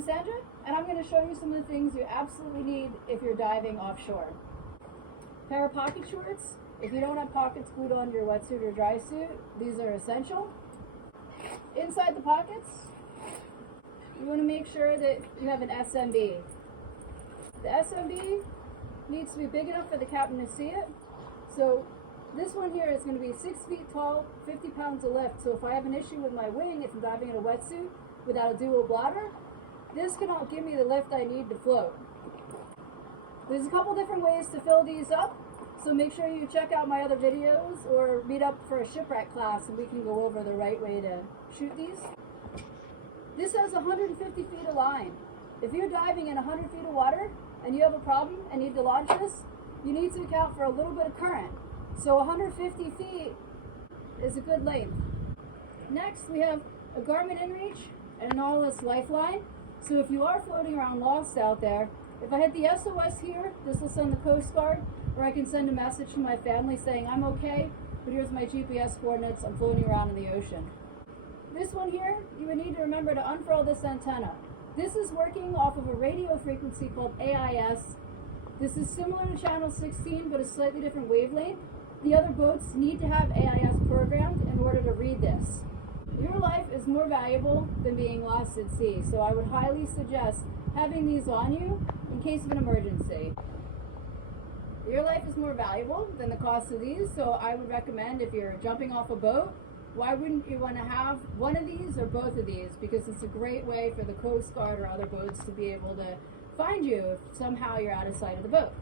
I'm Sandra, and I'm going to show you some of the things you absolutely need if you're diving offshore. Pair of pocket shorts. If you don't have pockets glued onto your wetsuit or dry suit, these are essential. Inside the pockets, you want to make sure that you have an SMB. The SMB needs to be big enough for the captain to see it. So this one here is going to be 6 feet tall, 50 pounds of lift. So if I have an issue with my wing, if I'm diving in a wetsuit without a dual bladder, this can all give me the lift I need to float. There's a couple different ways to fill these up, so make sure you check out my other videos or meet up for a shipwreck class and we can go over the right way to shoot these. This has 150 feet of line. If you're diving in 100 feet of water and you have a problem and need to launch this, you need to account for a little bit of current. So 150 feet is a good length. Next, we have a Garmin inReach and a nautilus lifeline. So if you are floating around lost out there, if I hit the SOS here, this will send the Coast Guard, or I can send a message to my family saying I'm okay, but here's my GPS coordinates, I'm floating around in the ocean. This one here, you would need to remember to unfurl this antenna. This is working off of a radio frequency called AIS. This is similar to channel 16, but a slightly different wavelength. The other boats need to have AIS programmed in order to read this. Your life is more valuable than being lost at sea, so I would highly suggest having these on you in case of an emergency. Your life is more valuable than the cost of these, so I would recommend if you're jumping off a boat, why wouldn't you want to have one of these or both of these? Because it's a great way for the Coast Guard or other boats to be able to find you if somehow you're out of sight of the boat.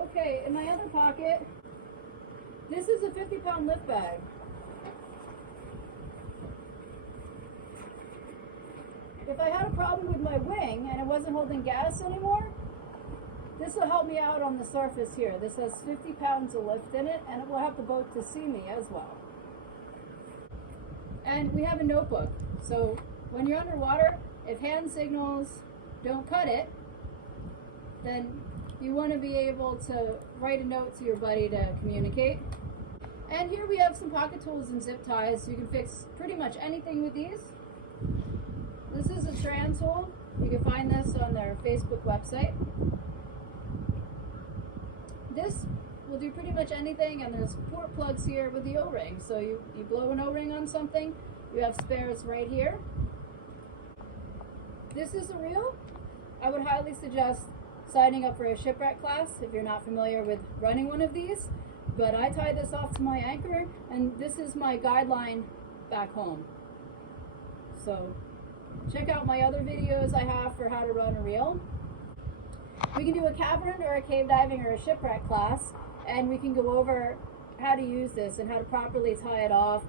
Okay, in my other pocket, this is a 50-pound lift bag. If I had a problem with my wing and it wasn't holding gas anymore, this will help me out on the surface here. This has 50 pounds of lift in it, and it will help the boat to see me as well. And we have a notebook. So when you're underwater, if hand signals don't cut it, then you want to be able to write a note to your buddy to communicate. And here we have some pocket tools and zip ties. So you can fix pretty much anything with these. This is a strand tool. You can find this on their Facebook website. This will do pretty much anything, and there's port plugs here with the O-ring. So you blow an O-ring on something, you have spares right here. This is a reel. I would highly suggest signing up for a shipwreck class if you're not familiar with running one of these. But I tie this off to my anchor, and this is my guideline back home. So check out my other videos I have for how to run a reel. We can do a cavern or a cave diving or a shipwreck class, and we can go over how to use this and how to properly tie it off,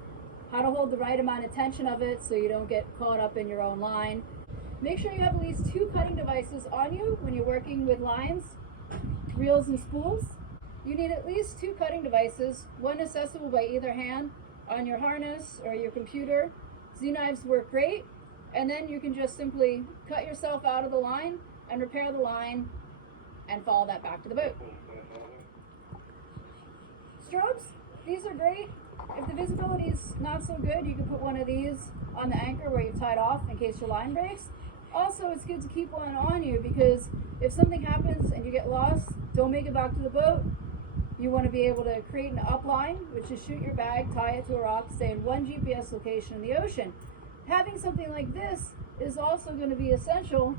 how to hold the right amount of tension of it so you don't get caught up in your own line. Make sure you have at least 2 cutting devices on you when you're working with lines, reels, and spools. You need at least 2 cutting devices, one accessible by either hand on your harness or your computer. Z-knives work great, and then you can just simply cut yourself out of the line and repair the line and follow that back to the boat. Strobes, these are great. If the visibility is not so good, you can put one of these on the anchor where you've tied off in case your line breaks. Also, it's good to keep one on you because if something happens and you get lost, don't make it back to the boat. You want to be able to create an upline, which is shoot your bag, tie it to a rock, stay in one GPS location in the ocean. Having something like this is also going to be essential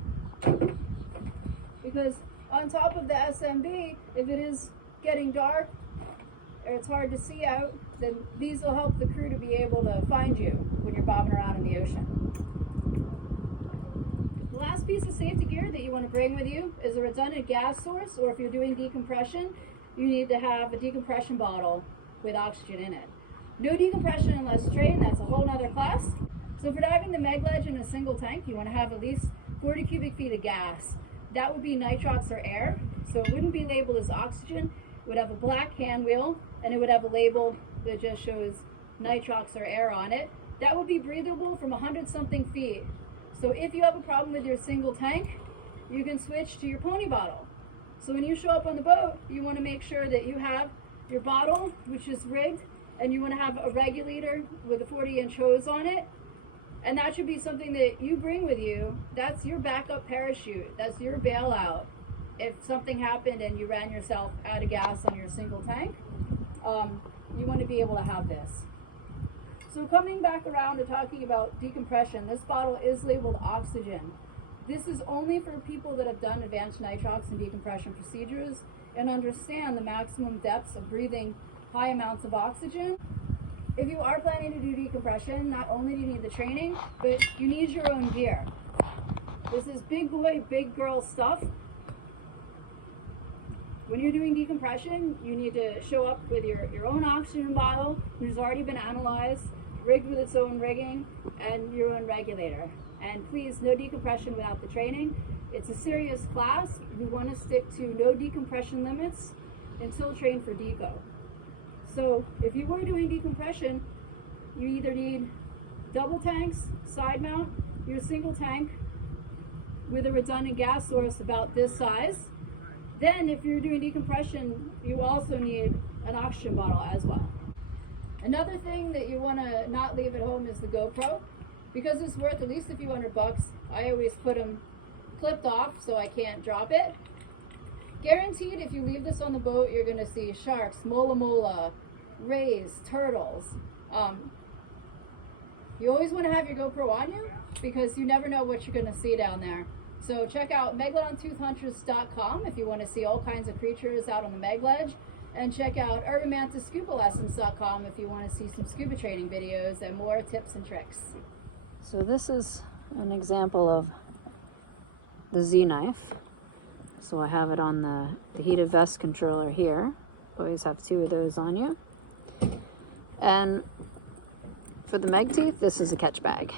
because on top of the SMB, if it is getting dark or it's hard to see out, then these will help the crew to be able to find you when you're bobbing around in the ocean. The last piece of safety gear that you want to bring with you is a redundant gas source, or if you're doing decompression, you need to have a decompression bottle with oxygen in it. No decompression unless trained, that's a whole nother class. So for diving the Meg Ledge in a single tank, you want to have at least 40 cubic feet of gas. That would be nitrox or air, so it wouldn't be labeled as oxygen. It would have a black hand wheel, and it would have a label that just shows nitrox or air on it. That would be breathable from 100-something feet. So if you have a problem with your single tank, you can switch to your pony bottle. So when you show up on the boat, you want to make sure that you have your bottle, which is rigged, and you want to have a regulator with a 40-inch hose on it. And that should be something that you bring with you. That's your backup parachute. That's your bailout. If something happened and you ran yourself out of gas on your single tank, you want to be able to have this. So coming back around to talking about decompression, this bottle is labeled oxygen. This is only for people that have done advanced nitrox and decompression procedures and understand the maximum depths of breathing high amounts of oxygen. If you are planning to do decompression, not only do you need the training, but you need your own gear. This is big boy, big girl stuff. When you're doing decompression, you need to show up with your own oxygen bottle, which has already been analyzed, rigged with its own rigging, and your own regulator. And please, no decompression without the training. It's a serious class. We want to stick to no decompression limits until trained for deco. So if you were doing decompression, you either need double tanks, side mount, your single tank with a redundant gas source about this size. Then if you're doing decompression, you also need an oxygen bottle as well. Another thing that you want to not leave at home is the GoPro. Because it's worth at least a few $100, I always put them clipped off so I can't drop it. Guaranteed, if you leave this on the boat, you're going to see sharks, mola, rays, turtles. You always want to have your GoPro on you because you never know what you're going to see down there. So check out megalodontoothhunters.com if you want to see all kinds of creatures out on the Meg Ledge. And check out urbanmantisScubaLessons.com if you want to see some scuba training videos and more tips and tricks. So this is an example of the Z-knife. So I have it on the heated vest controller here. Always have 2 of those on you. And for the Meg teeth, this is a catch bag.